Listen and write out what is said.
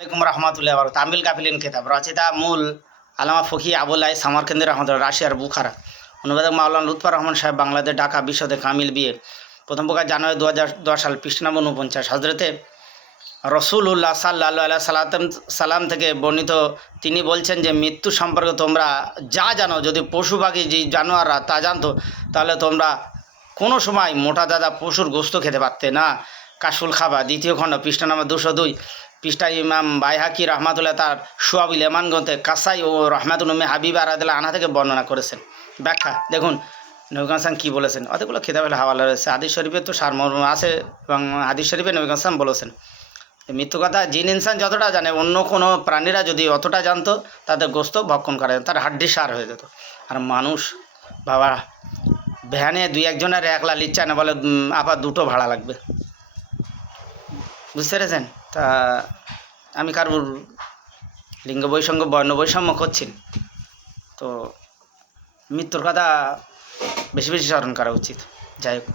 আলাইকুম রহমতুল্লাহ বরক তামিল কাফিলিন খেতাব রচিতা মূল আলামা ফকি আবুল্লাহ সামরকেন্দ্র রহমতুল্লাহ রাশিয়ার বুখারা। অনুবাদক মাওলানা লুৎফর রহমান সাহেব, বাংলাদেশ ঢাকা বিশদে কামিল বিয়ে প্রথম প্রকার জানুয়ারি দু হাজার দশ সাল, পৃষ্ঠ নম্বর উনপঞ্চাশ হজরতে রসুল্লাহ সাল্লাহ আল্লাহ সালাম থেকে বর্ণিত, তিনি বলছেন যে, মৃত্যু সম্পর্কে তোমরা যা জানো, যদি পশু পাখি যে জানোয়াররা তা জানতো, তাহলে তোমরা কোনো সময় মোটা দাদা পশুর গোস্ত খেতে পারতে না। কাশুল খাবা দ্বিতীয় খণ্ড, পৃষ্ঠা নম্বর দুশো দুই। পৃষ্ঠা ইমাম বাইহাকি রহমাতুল্লাহ তার সুয়াবিল গ্রন্থে কাসাই ও রহমাতুল উম্মে হাবিব আরাদুল্লাহ আনা থেকে বর্ণনা করেছেন। ব্যাখ্যা, দেখুন নবীন হাসান কী বলেছেন? অতগুলো খেতে পেলে হাওয়ালা রয়েছে। হাদিস শরীফে তো সারমর্ম আছে এবং হাদিস শরীফে নবীন হাসান বলেছেন। মৃত্যু কথা, জিন ইনসান যতটা জানে, অন্য কোনো প্রাণীরা যদি অতটা জানতো, তাদের গোস্ত ভক্ষণ করা যেত, তার হাড্ডি সার হয়ে যেত। আর মানুষ, বাবা, ভ্যানে দুই একজনের একলা লিচ্ছা না বলে আবার দুটো ভাড়া লাগবে। বুঝতে পেরেছেন? তা আমি কারুর লিঙ্গ বৈষম্য, বর্ণ বৈষম্য করছি তো মৃত্যুর কথা বেশি বেশি স্মরণ করা উচিত। যাই হোক।